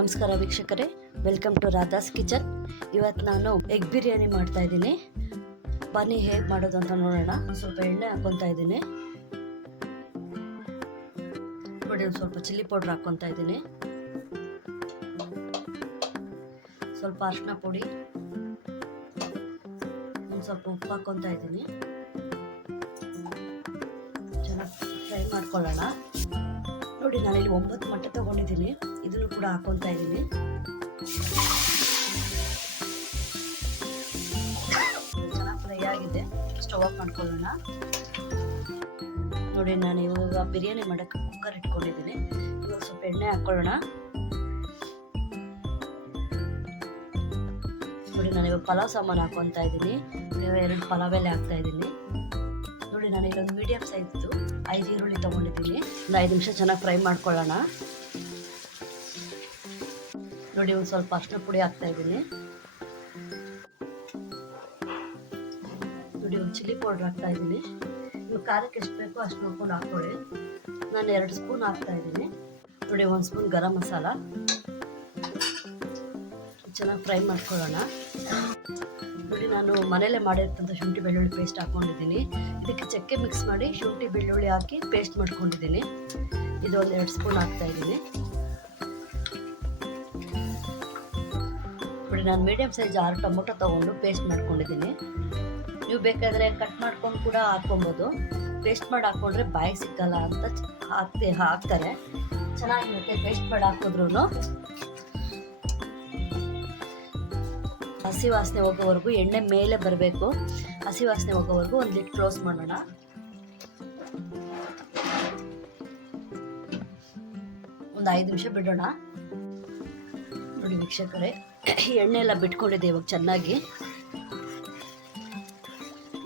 ನಮಸ್ಕಾರ ವೀಕ್ಷಕರೇ, welcome to Radha's kitchen. ಇವತ್ತು ನಾನು ಎಗ್ ಬಿರಿಯಾನಿ ಮಾಡ್ತಾ ಇದ್ದೀನಿ. ಬನ್ನಿ ಹೇಗೆ ಮಾಡೋದು ಅಂತ ನೋಡೋಣ. ಸ್ವಲ್ಪ ಎಣ್ಣೆ ಹಾಕ್ಕೊತಾ ಇದ್ದೀನಿ. ನೋಡಿ, ಒಂದು ಸ್ವಲ್ಪ ಚಿಲ್ಲಿ ಪೌಡ್ರ್ ಹಾಕ್ಕೊತಾ ಇದ್ದೀನಿ. ಸ್ವಲ್ಪ ಅರಿಶಿನ ಪುಡಿ, ಒಂದು ಸ್ವಲ್ಪ ಉಪ್ಪು ಹಾಕ್ಕೊತಾ ಇದ್ದೀನಿ. ಚೆನ್ನಾಗಿ ಫ್ರೈ ಮಾಡ್ಕೊಳ್ಳೋಣ. ನೋಡಿ, ನಾನಿಲ್ಲಿ 9 ಮೊಟ್ಟೆ ತೊಗೊಂಡಿದ್ದೀನಿ. ಇದನ್ನು ಕೂಡ ಹಾಕ್ಕೊತಾ ಇದ್ದೀನಿ. ಚೆನ್ನಾಗಿ ಫ್ರೈ ಆಗಿದೆ. ಸ್ಟವ್ ಆಫ್ ಮಾಡ್ಕೊಳ್ಳೋಣ. ನೋಡಿ, ನಾನು ಇವಾಗ ಬಿರಿಯಾನಿ ಮಾಡೋಕ್ಕೆ ಕುಕ್ಕರ್ ಇಟ್ಕೊಂಡಿದ್ದೀನಿ. ಇವಾಗ ಸ್ವಲ್ಪ ಎಣ್ಣೆ ಹಾಕ್ಕೊಳ್ಳೋಣ. ನೋಡಿ, ನಾನು ಇವಾಗ ಪಲಾವ್ ಸಾಮಾನು ಹಾಕ್ಕೊತಾ ಇದ್ದೀನಿ. ಇವಾಗ 2 ಪಲಾವ್ ಎಲೆ ಹಾಕ್ತಾ ಇದ್ದೀನಿ. ನೋಡಿ, ನಾನು ಇಲ್ಲೊಂದು ಮೀಡಿಯಮ್ ಸೈಜ್ದು 5 ಈರುಳ್ಳಿ ತೊಗೊಂಡಿದ್ದೀನಿ. ಒಂದು 5 ನಿಮಿಷ ಚೆನ್ನಾಗಿ ಫ್ರೈ ಮಾಡ್ಕೊಳ್ಳೋಣ. ನೋಡಿ, ಒಂದು ಸ್ವಲ್ಪ ಅರಿಶಿನ ಪುಡಿ ಹಾಕ್ತಾ ಇದ್ದೀನಿ. ನೋಡಿ, ಒಂದು ಚಿಲ್ಲಿ ಪೌಡ್ರ್ ಹಾಕ್ತಾ ಇದ್ದೀನಿ. ನೀವು ಖಾರಕ್ಕೆ ಎಷ್ಟು ಬೇಕೋ ಅಷ್ಟು ನೋಡ್ಕೊಂಡು ಹಾಕ್ಕೊಳ್ಳಿ. ನಾನು 2 ಸ್ಪೂನ್ ಹಾಕ್ತಾ ಇದ್ದೀನಿ. ನೋಡಿ, 1 ಸ್ಪೂನ್ ಗರಂ ಮಸಾಲ. ಚೆನ್ನಾಗಿ ಫ್ರೈ ಮಾಡ್ಕೊಳ್ಳೋಣ. ನೋಡಿ, ನಾನು ಮನೇಲೆ ಮಾಡಿರ್ತಂಥ ಶುಂಠಿ ಬೆಳ್ಳುಳ್ಳಿ ಪೇಸ್ಟ್ ಹಾಕ್ಕೊಂಡಿದ್ದೀನಿ. ಇದಕ್ಕೆ ಚಕ್ಕೆ ಮಿಕ್ಸ್ ಮಾಡಿ ಶುಂಠಿ ಬೆಳ್ಳುಳ್ಳಿ ಹಾಕಿ ಪೇಸ್ಟ್ ಮಾಡ್ಕೊಂಡಿದ್ದೀನಿ. ಇದು ಒಂದು 2 ಸ್ಪೂನ್ ಹಾಕ್ತಾ ಇದ್ದೀನಿ. ನೋಡಿ, ನಾನು ಮೀಡಿಯಮ್ ಸೈಜ್ 6 ಟೊಮೊಟೊ ತೊಗೊಂಡು ಪೇಸ್ಟ್ ಮಾಡ್ಕೊಂಡಿದ್ದೀನಿ. ನೀವು ಬೇಕಾದರೆ ಕಟ್ ಮಾಡ್ಕೊಂಡು ಕೂಡ ಹಾಕ್ಕೊಬೋದು. ಪೇಸ್ಟ್ ಮಾಡಿ ಹಾಕ್ಕೊಂಡ್ರೆ ಬಾಯಿಗೆ ಸಿಕ್ಕಲ್ಲ ಅಂತ ಹಾಕ್ತಾರೆ. ಚೆನ್ನಾಗಿರುತ್ತೆ ಪೇಸ್ಟ್ ಮಾಡಿ ಹಾಕಿದ್ರೂ. ಹಸಿ ವಾಸನೆ ಹೋಗೋವರೆಗೂ, ಎಣ್ಣೆ ಮೇಲೆ ಬರಬೇಕು. ಹಸಿ ವಾಸನೆ ಹೋಗೋವರೆಗೂ ಒಂದು ಲಿಡ್ ಕ್ಲೋಸ್ ಮಾಡೋಣ. ಒಂದು 5 ನಿಮಿಷ ಬಿಡೋಣ. ನೋಡಿ ವೀಕ್ಷಕರೇ, ಎಣ್ಣೆ ಎಲ್ಲ ಬಿಟ್ಕೊಂಡಿದ್ದೆ ಇವಾಗ ಚೆನ್ನಾಗಿ.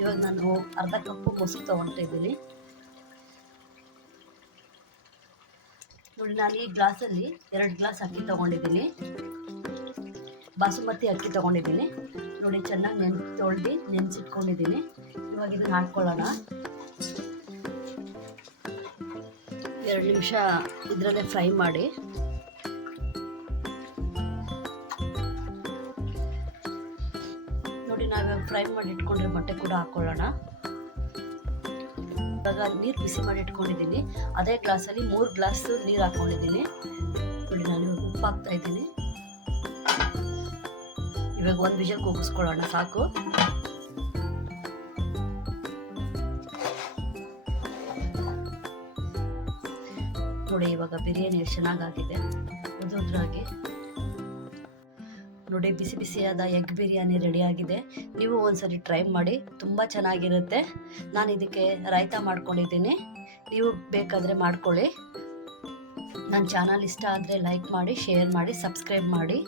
ಇವಾಗ ನಾನು ಅರ್ಧ ಕಪ್ಪು ಮೊಸರು ತೊಗೊಳ್ತಾ ಇದ್ದೀನಿ. ನೋಡಿ, ನಾನು ಈ ಗ್ಲಾಸಲ್ಲಿ 2 ಗ್ಲಾಸ್ ಅಕ್ಕಿ ತೊಗೊಂಡಿದ್ದೀನಿ. ಬಾಸುಮತಿ ಅಕ್ಕಿ ತೊಗೊಂಡಿದ್ದೀನಿ. ನೋಡಿ, ಚೆನ್ನಾಗಿ ತೊಳೆದು ನೆನೆಸಿಟ್ಕೊಂಡಿದ್ದೀನಿ. ಇವಾಗ ಇದನ್ನು ಹಾಕ್ಕೊಳ್ಳೋಣ. 2 ನಿಮಿಷ ಇದರಲ್ಲೇ ಫ್ರೈ ಮಾಡಿ. ನೋಡಿ, ನಾವಿವಾಗ ಫ್ರೈ ಮಾಡಿ ಇಟ್ಕೊಂಡ್ರೆ ಮೊಟ್ಟೆ ಕೂಡ ಹಾಕ್ಕೊಳ್ಳೋಣ. ಇವಾಗ ನೀರು ಬಿಸಿ ಮಾಡಿ ಇಟ್ಕೊಂಡಿದ್ದೀನಿ. ಅದೇ ಗ್ಲಾಸಲ್ಲಿ 3 ಗ್ಲಾಸ್ ನೀರು ಹಾಕ್ಕೊಂಡಿದ್ದೀನಿ. ನೋಡಿ, ನಾನು ಇವಾಗ ಉಪ್ಪು ಹಾಕ್ತಾ ಇದ್ದೀನಿ. ಇವಾಗ 1 ವಿಷಲ್ ಕೂಗಿಸ್ಕೊಳ್ಳೋಣ, ಸಾಕು. ನೋಡಿ, ಇವಾಗ ಬಿರಿಯಾನಿ ಎಷ್ಟು ಚೆನ್ನಾಗಾಗಿದೆ, ಉದುರಾಗಿ. ನೋಡಿ, ಬಿಸಿ ಬಿಸಿಯಾದ ಎಗ್ ಬಿರಿಯಾನಿ ರೆಡಿಯಾಗಿದೆ. ನೀವು ಒಂದ್ಸರಿ ಟ್ರೈ ಮಾಡಿ, ತುಂಬ ಚೆನ್ನಾಗಿರುತ್ತೆ. ನಾನು ಇದಕ್ಕೆ ರಾಯ್ತ ಮಾಡ್ಕೊಂಡಿದ್ದೀನಿ. ನೀವು ಬೇಕಾದರೆ ಮಾಡ್ಕೊಳ್ಳಿ. ನನ್ನ ಚಾನಲ್ ಇಷ್ಟ ಆದರೆ ಲೈಕ್ ಮಾಡಿ, ಶೇರ್ ಮಾಡಿ, ಸಬ್ಸ್ಕ್ರೈಬ್ ಮಾಡಿ.